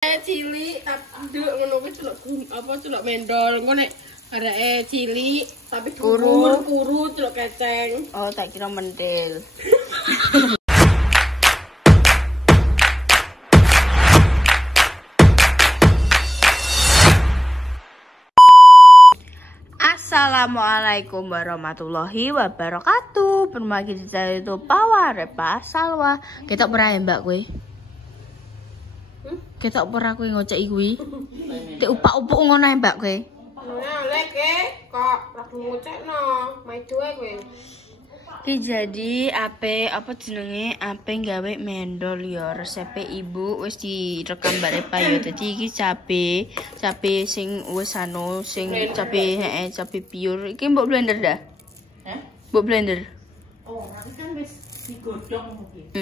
Cilik tapi ngono kuwi celuk apa celuk mendol. Engko nek areke cilik tapi kuru celuk keceng. Oh, tak kira mentil. Assalamualaikum warahmatullahi wabarakatuh. Bermagi di channel itu Pawa Repa Salwa. Ketok pernah ya mbak kue? Ketok pernah kue ngocek kue? Te upak-upuk ngono ya mbak kue? Nah, lek kok ragu ngocekno, maido kowe. Ki jadi apa jenenge ape gawe mendol ya resepe ibu wis direkam Mbak Repa ya. Dadi iki cabe sing wis sing cabe pure. Iki mbok blender dah? Mbok blender. Oh, nanti kan wis digodhog mungkin.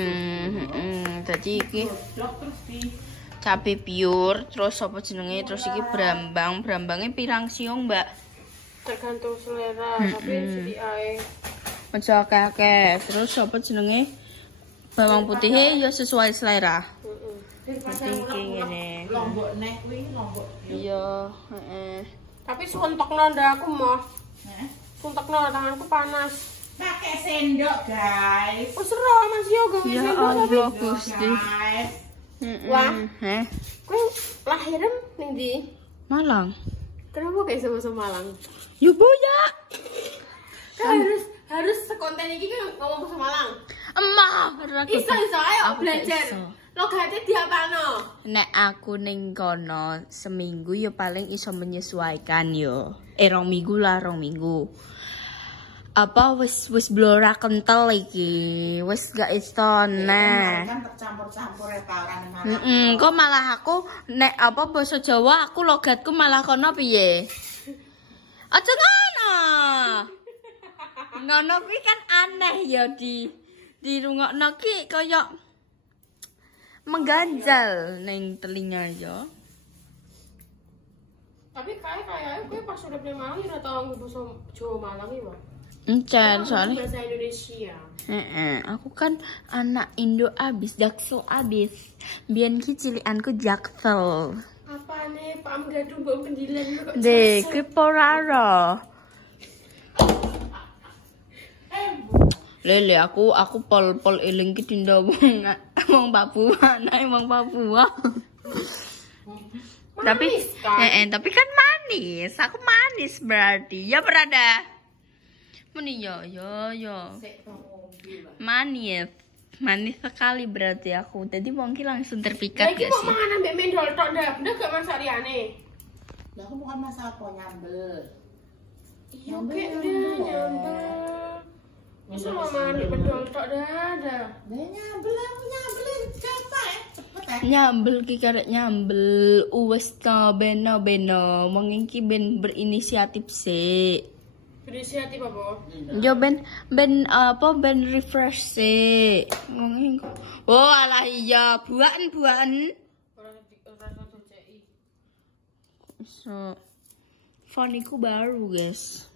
Dadi iki terus di cabe pure terus apa jenenge terus iki brambangnya pirang siung, Mbak? Tergantung selera, tapi sithik ae. Aja akeh-akeh. Terus apa jenenge? Bawang putihnya ya sesuai selera. Heeh. Ngene. lombok nek kuwi lombok. Iya, heeh. Tapi suntokno ndak aku moh. Heh. Suntokno tanganku panas. Pakai sendok, guys. Wis ora Mas yo gawe Ya sendok tapi. Allah, Gusti. Guys. Wah. Heh. Kowe lahiran ning ndi? Malang. Kenapa kayak sama Malang? Yo boya. Kan harus sekonten iki kan ngomong ke Malang. Emah, Iso ayo Aku belajar. iso. Logate diapano? Nek aku ning kono seminggu ya paling iso menyesuaikan yo. 2 minggu lah, 2 minggu. Apa wis blora kental iki. Wis gak iso nah. Kan tercampur-campur ya orang Malang. Kok malah aku nek apa basa Jawa aku logatku malah kono piye? Aja ngono. Ngono kuwi kan aneh ya di rungokno ki kaya mengganjal ning telinga ya. Tapi kayak kowe pas udah di Malang ora tau bahasa Jawa Malang iki, Pak. Encan soalnya. Bahasa Indonesia. Aku kan anak Indo abis, Jaksel abis. Biyen ki cilikanku Jaksel. Apa nih Pak Amgadu mbok pendilan kok. Dek, ki poraro. Lele aku pol eling ki tindo wong Papua, anak wong Papua. Tapi kan manis. Aku manis berarti. Ya berada. Muni yo. Manis. Manis sekali berarti aku. Tadi mungkin langsung terpikat Lagi gak mau sih? mangan ambek mendol tok ndak? Ndak gak masak liyane. Lah aku bukan masalah kok nyambel. Iya kek nyambel. Masa mau mangan ambek mendol tok dah. Lah nyambel siapa ya? Cepet ya. Nyambel ki karek nyambel. Uwes ta beno wong iki ben berinisiatif sih. Inisiatif apa? Yo ben refresh sih. Wong iki. Oh alah iya, buaan. Ora diceki. So, foniku baru guys.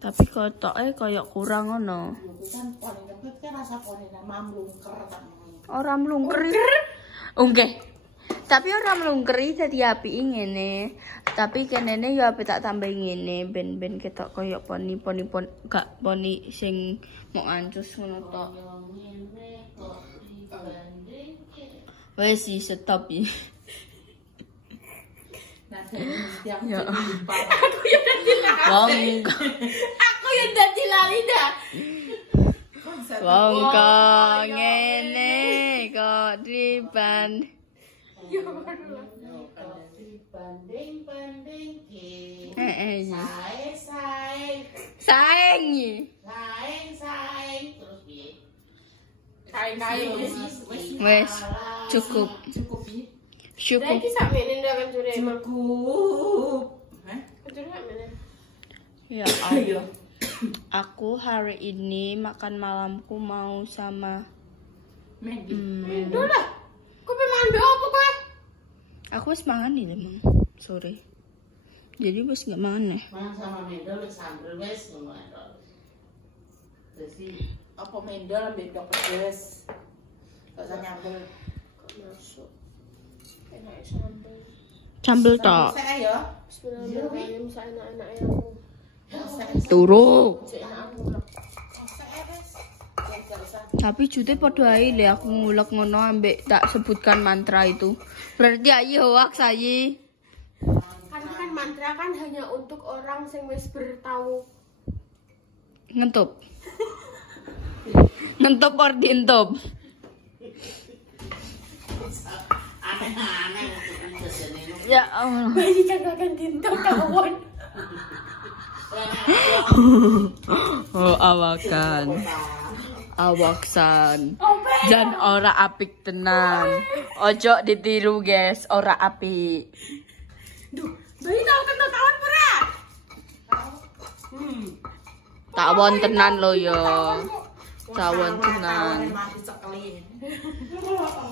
Tapi kotoknya kayak kurang ngono. Kan poni kan rasa poni mamlungker tak. Orang melungkeri. Oke. Tapi orang melungkeri dadi api ngene. Tapi kenene ya api tak tambah ngene ben ketok koyo poni gak poni sing mau ancus ngono tok. Wes stop ya. Ya. Aku yang dadi lali dah. Wong kok ngene kok diban. Ya baru. Banding ki. Iya. Sae. Saeng. Terus piye? Kain-kain. Wes cukup. Cukup. Lagi sakmene ndak kan jure. Cukup. Hah? Jure sakmene. Ya Allah. Aku hari ini makan malamku mau sama Mendol lah. Kowe mando apa kowe? aku wis mangan nih emang sore. Jadi wis gak mangan nih. Mangan sama mendol wis sambel wis ngono ae. Dadi apa mendol ambek pedes. Gak usah nyambel. Kok masuk. Enak sambel. Sambel tok. Saya ya. Bismillahirrahmanirrahim. Saya enak-enak aku. Turu. Enak aku. Tapi jute padha ae le aku ngulek ngono ambek tak sebutkan mantra itu. Berarti ayo hoax ae. Kan mantra kan hanya untuk orang yang wis bertahu. Ngentup. Ngentup or dientup. Aneh-aneh. Ya Allah. Bayi kan akan dintok kawan. Oh awakan. Awaksan. Dan ora apik tenan. Ojo ditiru guys, ora apik. Duh, bayi tahu kan kawan berat. Tak wontenan lo yo. Tak wontenan.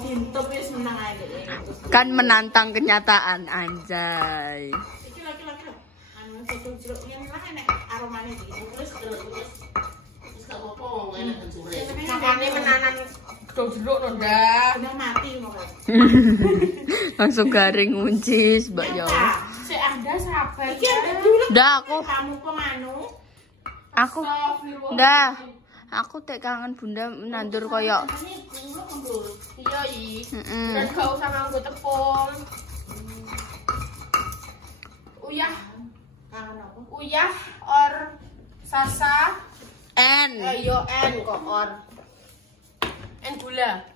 Dintup wis menang ae. Kan menantang kenyataan anjay. Iki laki-laki lho. Anu sing jeruk yen lah enek aromane iki. Terus gak apa-apa enek jure. Makanya menanan jeruk lho, Ndak. Udah mati ngono. Langsung garing uncis, Mbak yo. Sik ada sabar. Iki dulu Ndak aku kamu penganu. ndah. Aku tek kangen Bunda nandur koyo. Iya, I. Heeh. Dan gak usah nganggo tepung. Uyah. Kangen apa? Uyah or sasa. En. Yo N kok or. N gula.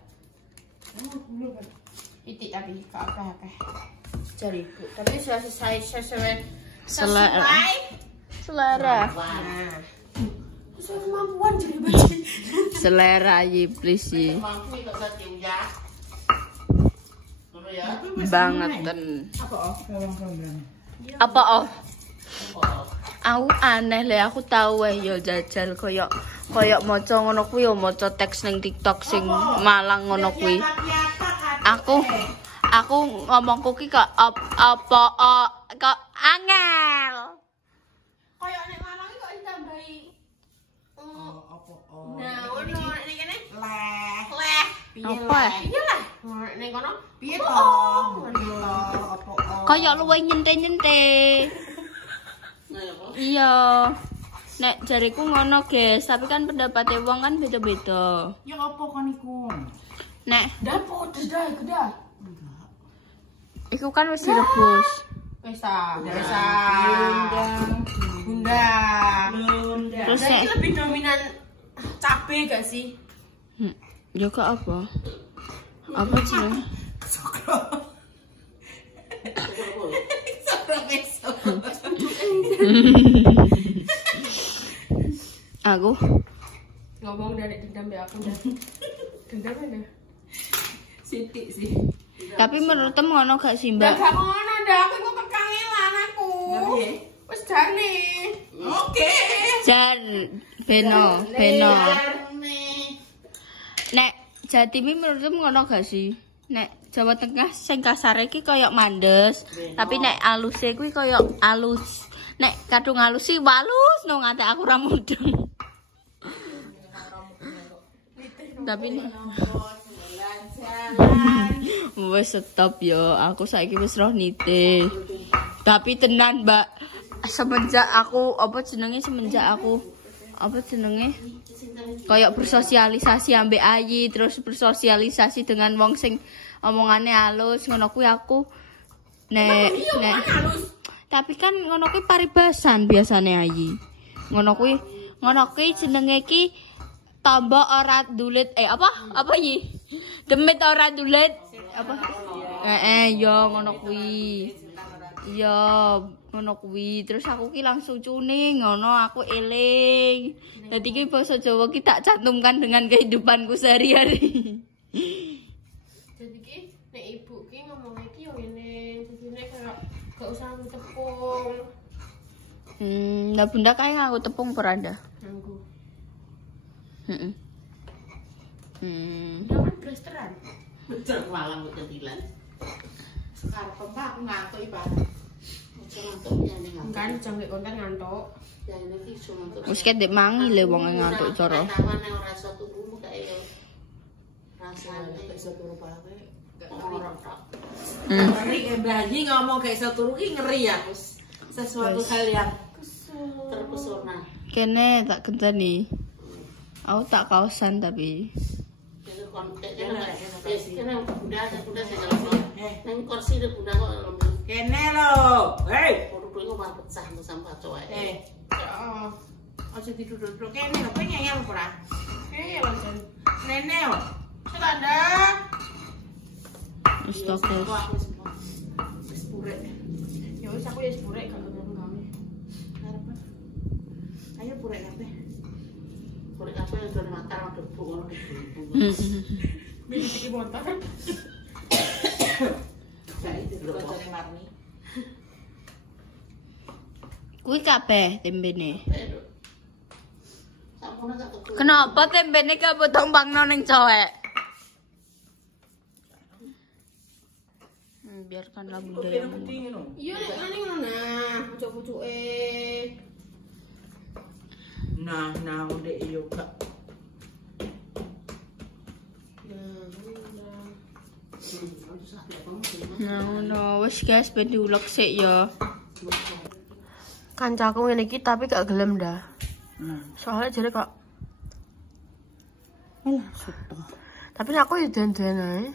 Titik tapi gak akeh-akeh. Jariku. Tapi sudah sesuai Selera. Sesuai kemampuan jadi baju. Selera aja please sih. Mampu kok gak diunjak. Ngono ya. Bangetan. Apa Apa oh? Aku aneh le, aku tahu yo jajal koyo maca ngono kuwi yo maca teks ning TikTok sing Malang ngono kuwi. Aku ngomongku ki kok apa kok angel. Kayak nek Malang kok ditambahi. Nah, ngono nek kene leh. Apa? Iya lah. Nek kono piye to? Kayak luwe nyente-nyente. Iya. Nek jariku ngono, guys, tapi kan pendapatnya wong kan beda-beda. Ya apa kon iku? Nek dan podes dah iku dah. iku kan wis direbus. Bunda. Terus Jadi nek lebih dominan cabe gak sih? ya kok apa? Apa jenenge? Aku Ngomong dari dendam ya aku dah. Dendam mana? Siti sih. tapi menurutmu ngono gak sih, Mbak Mbak? gak ngono dah, aku kok kekangelan aku. Wis jane. Oke. Jar beno. Nek Jatimi menurutmu ngono gak sih? Nek Jawa Tengah sing kasare iki koyo mandes, tapi nek aluse kuwi koyo alus. Nek kadung alus sih walus no ngate aku ra mudeng. Tapi nek wis stop yo, aku saiki wis roh nite. Tapi tenan, Mbak, semenjak aku kayak bersosialisasi ambek Ayi, terus bersosialisasi dengan wong sing omongane halus ngono kuwi aku nek tapi kan ngono kuwi paribasan biasane Ayi. Ngono kuwi jenenge iki tombok ora dulit apa Yi? Demit ora dulit apa? Yo ngono kuwi. Iya, ngono kuwi. Terus aku ki langsung cuning, ngono aku eling. Dadi ki basa Jawa ki tak cantumkan dengan kehidupanku sehari-hari. Jadi ki nek ibu ki ngomong iki yo ngene, dudune kayak gak usah tepung. Lah Bunda kae nganggo tepung ora ndah? Nganggo. Heeh. Jangan blasteran. Betul malang ketilan. Sekarang aku ngantuk ibarat. Kan jangan konten ngantuk. Wis ket ndek mangi le wong ngantuk cara. Tawane ora iso turu kae yo. Rasane iso turu bae. Orang tak. Hmm. Ngeri kayak bayi ngomong kayak satu ki ngeri ya, Gus. Sesuatu hal yang terpesona. Kene tak genteni. Aku tak kaosan tapi. Bunda saya jalan. Nang kursi deh bunda kok lembut. Kene lo. Hei. Duduk itu malah pecah tuh sampah cowok. Aja duduk-duduk kene lho, kowe ngeyel ora? Ngeyel aja. Nene yo. Selanda. Astaga. Wis purek. Ya wis aku ya sepurek gak gawe. Ayo purek kabeh. Purek kabeh udah makan sama debu ngono debu. Bini iki montar. Jadi dibocone marni. Kuwi kabeh tembene. Sampun gak ketu. Kenapa tembene gak potong bangno ning cowek? Biarkanlah bunda yang ngomong. Iya nek ngene ngono nah, pucuk-pucuke. Nah, ndek yo gak. No, wis guys, ben diulek sik ya. Kancaku ngene iki tapi gak gelem dah. Soalnya jadi kok tapi aku ya dan-dan ae.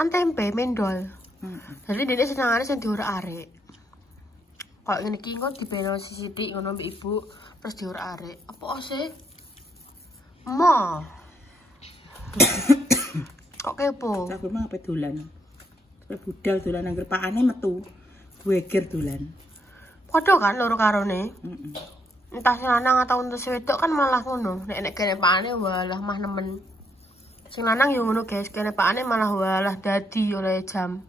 Kan tempe mendol. Jadi dene senengane sing diurak-arek. Kok ngene iki kok dibeno sithik ngono mbek ibu terus diurak-arek. Apa sih? Mo. Kok kepo? Aku mah ape dolan. Kowe budal dolan angger pakane metu. Geger dolan. Padha kan loro karone. Entah sing lanang atau entah sing wedok kan malah ngono. Nek kene pakane walah mah nemen. Sing lanang yo ngono guys, kene pakane malah walah dadi oleh jam.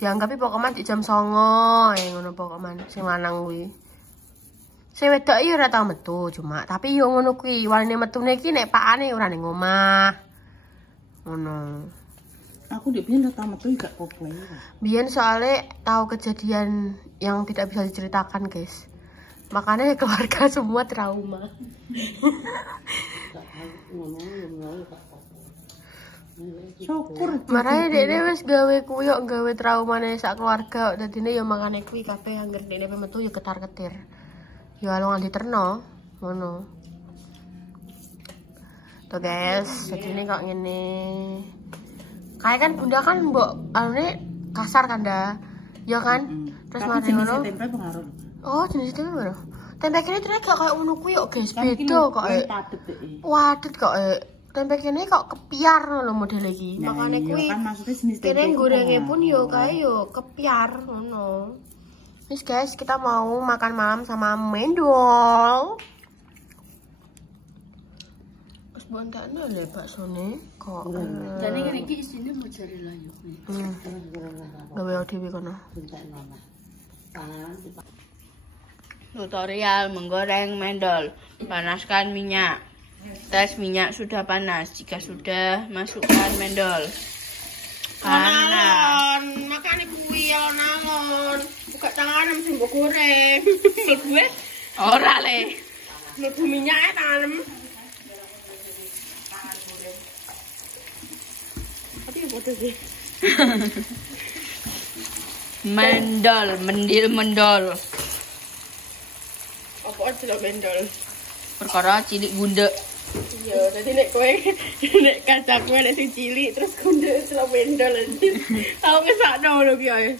Dianggapi Pokemon di jam 09.00 ngono Pokemon sing lanang kuwi. Sing wedok iki ora tau metu cuma, tapi yo ngono kuwi, warine metune iki nek pakane ora ning omah. Ngono. Aku ndek biyen ora tau metu gak apa-apa. Biyen soalnya tahu kejadian yang tidak bisa diceritakan, guys. Makanya keluarga semua trauma. Syukur. Makanya dekne wis gawe kuyok, gawe traumane sak keluarga. Dadine ya makane kuwi kabeh anggere dekne metu ya ketar-ketir. Ya alungan diterno, ngono. Tuh guys, jadine kok ngene. Kayak kan bunda kan mbok anune kasar kan dah. Ya kan? Terus mari ngono. Tempe pengaruh. Oh, jenis tempe mana? Tempe kene ternyata gak kayak ngono kuwi kok, guys. Beda kok. Wadet kok. Tempe kene kok kepiar lho model iki. Nah, Makane kuwi kan maksudnya jenis tempe. kene gorenge pun yo kae yo kepiar ngono. Wis guys, kita mau makan malam sama mendol. Wis bontakno lho baksone kok. Jane ngene iki isine mozzarella yo. Gawe dhewe kono. Tutorial menggoreng mendol. Panaskan minyak. Tes minyak sudah panas. Jika sudah, masukkan mendol. Panas. Makane kuwi alon-alon. Buka tangan mesti mbok goreng. Mlebu Ora le. mlebu minyak tangan. Tapi foto sih. Mendol, mendol. Apa arti lo mendol? Perkara cilik gundek. Iya, jadi nek kowe nek kacaku nek sing cilik terus kunde selo mendol anjir. Aku kesakno lho ki ae.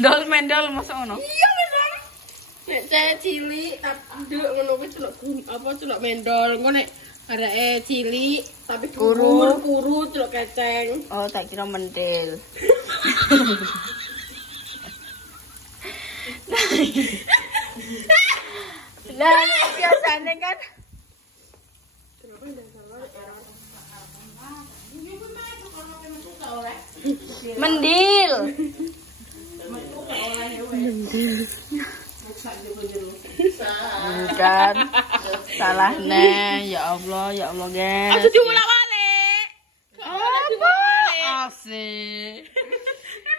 Dol mendol masuk ngono. Iya bener. Nek cah cilik tak nduk ngono kuwi celok apa celok mendol. Engko nek areke cilik tapi kuru celok keceng. Oh, tak kira mendel. Nah, biasanya kan mendil. Bukan. Salah nih. Ya Allah guys. Aduh diulang balik. Apa sih?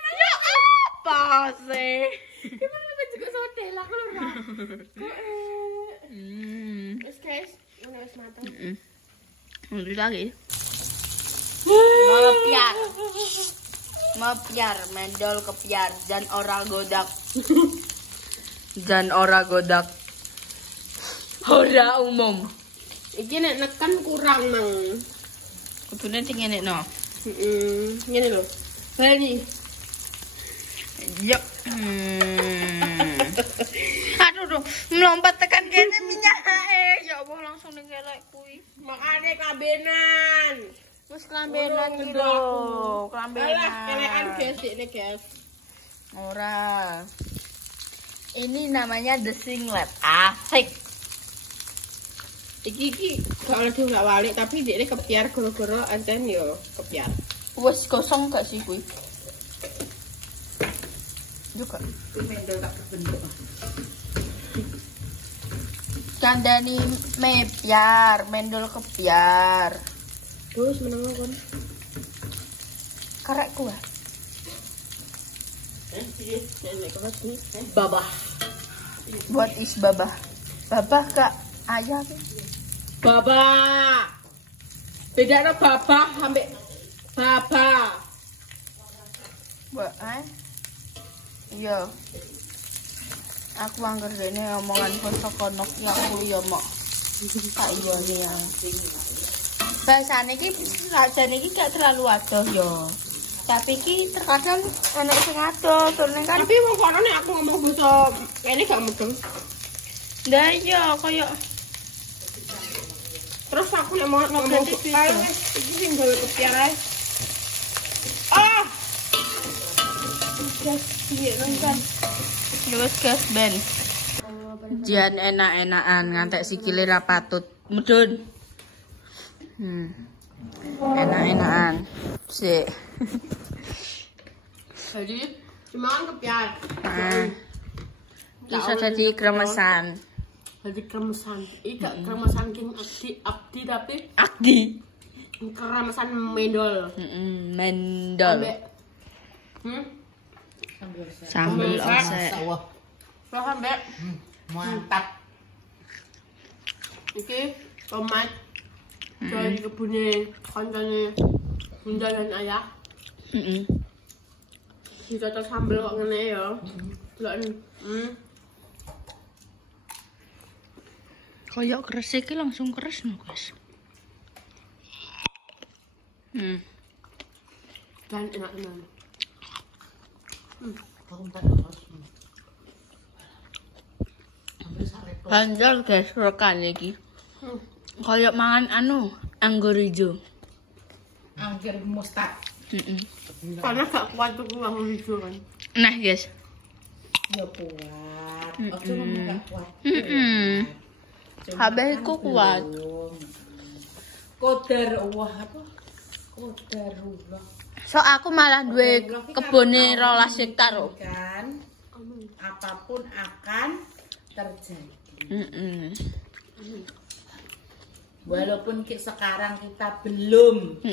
Ya apa sih? Gimana lu juga sodel aku lho. Wes guys, udah wis mateng. Lanjut lagi. Mepiar, mendol kepiar dan ora godak. Dan ora godak. Ora umum. Iki nek nekan kurang mang. Kudune sing ngene no. Ngene lho. Bali. Yo. Aduh, melompat tekan kene minyak ae. Ya Allah langsung ning kelek kuwi. Makane kabenan. Wis kelambenan iki lho. Kelambenan. Alah, kelekan guys ini guys. Ora. Ini namanya The Singlet. Asik. Iki kalau dia nggak balik tapi dia kepiar goro-goro ancen yo kepiar. Wes kosong gak sih kuwi? Juga. Mendol tak berbentuk. Kandani mepiar, mendol kepiar. Terus menengah kon. Karek kuah. Nenek kelas ni. Babah. What is babah? Babah kak ayah sih. Babah. Beda no babah ambek babah. Mbak iya. Aku anggar dene omongan kocok konok ya aku ya mok. Tak iya nih yang. Bahasane iki sajane iki gak terlalu adoh yo. Tapi iki terkadang enak sing adoh, turune kan. Tapi wong kono nek aku ngomong basa kene gak mudeng. Lah iya koyo Terus aku nek mau ngomong iki sing gawe kepiar ae. Ah. Iya kan. Wes gas ben. Jan enak-enakan ngantek sikile ra patut. Mudun. Enak-enakan. Sik. Jadi cuma kan kepiar. Bisa jadi kremesan. Jadi kremesan. Iki kremesan king abdi tapi Akdi. kremesan mendol. Mendol. Sambal osek. Sawah. Ambek Mantap. iki tomat dari kebune kancane bunda dan ayah. Dicocok sambel kok ngene ya. Delok. Koyok keres iki langsung keres no, guys. Dan enak tenan. Ganjal guys rekan iki. Koyok mangan anggur hijau. Anggur mustard. Karena gak kuat tuh anggur hijau kan. Nah guys. Ya kuat. Ojo ngomong gak kuat. Habis iku kuat. Kodar wah apa? Kodarullah. So aku malah duwe kebone 12 hektar. Kan apapun akan terjadi. Walaupun sekarang kita belum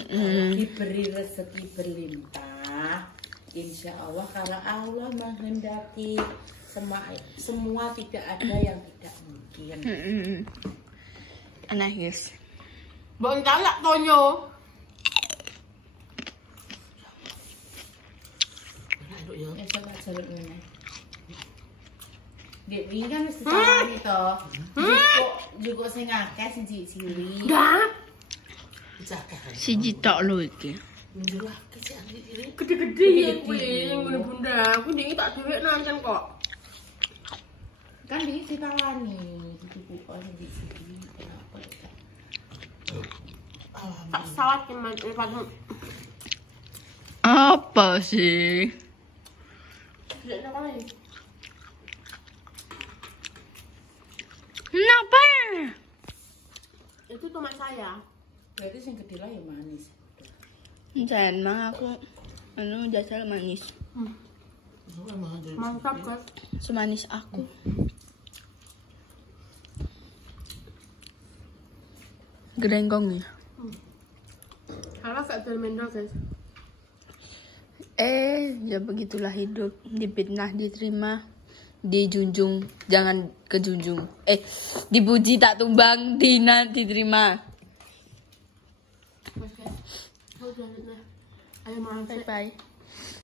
diberi rezeki berlimpah, insya Allah kalau Allah menghendaki semua tidak ada yang tidak mungkin. Enak guys. Bang calak tonyo. Ya coba jaluk ngene. Dek iki kan mesti tawani to. Juga sing akeh sing cilik-cilik. Dah. Siji tok lho iki. Gede-gede ya kuwi yang bunda. Aku dingi tak dhewek nancen kok. Kan iki ditawani, dituku kok sing cilik. Kenapa ya? Tak salah cuman Apa sih? Kenapa? Itu tomat saya. Berarti sing gede lah ya manis. Jangan mang aku jajal manis. Mantap guys. Semanis aku. Gerenggong ya. Kalau gak ada mendol guys. Ya begitulah hidup, difitnah diterima, dijunjung jangan kejunjung. Dipuji tak tumbang, dihina diterima. selanjutnya. Ayo mangan. Bye bye.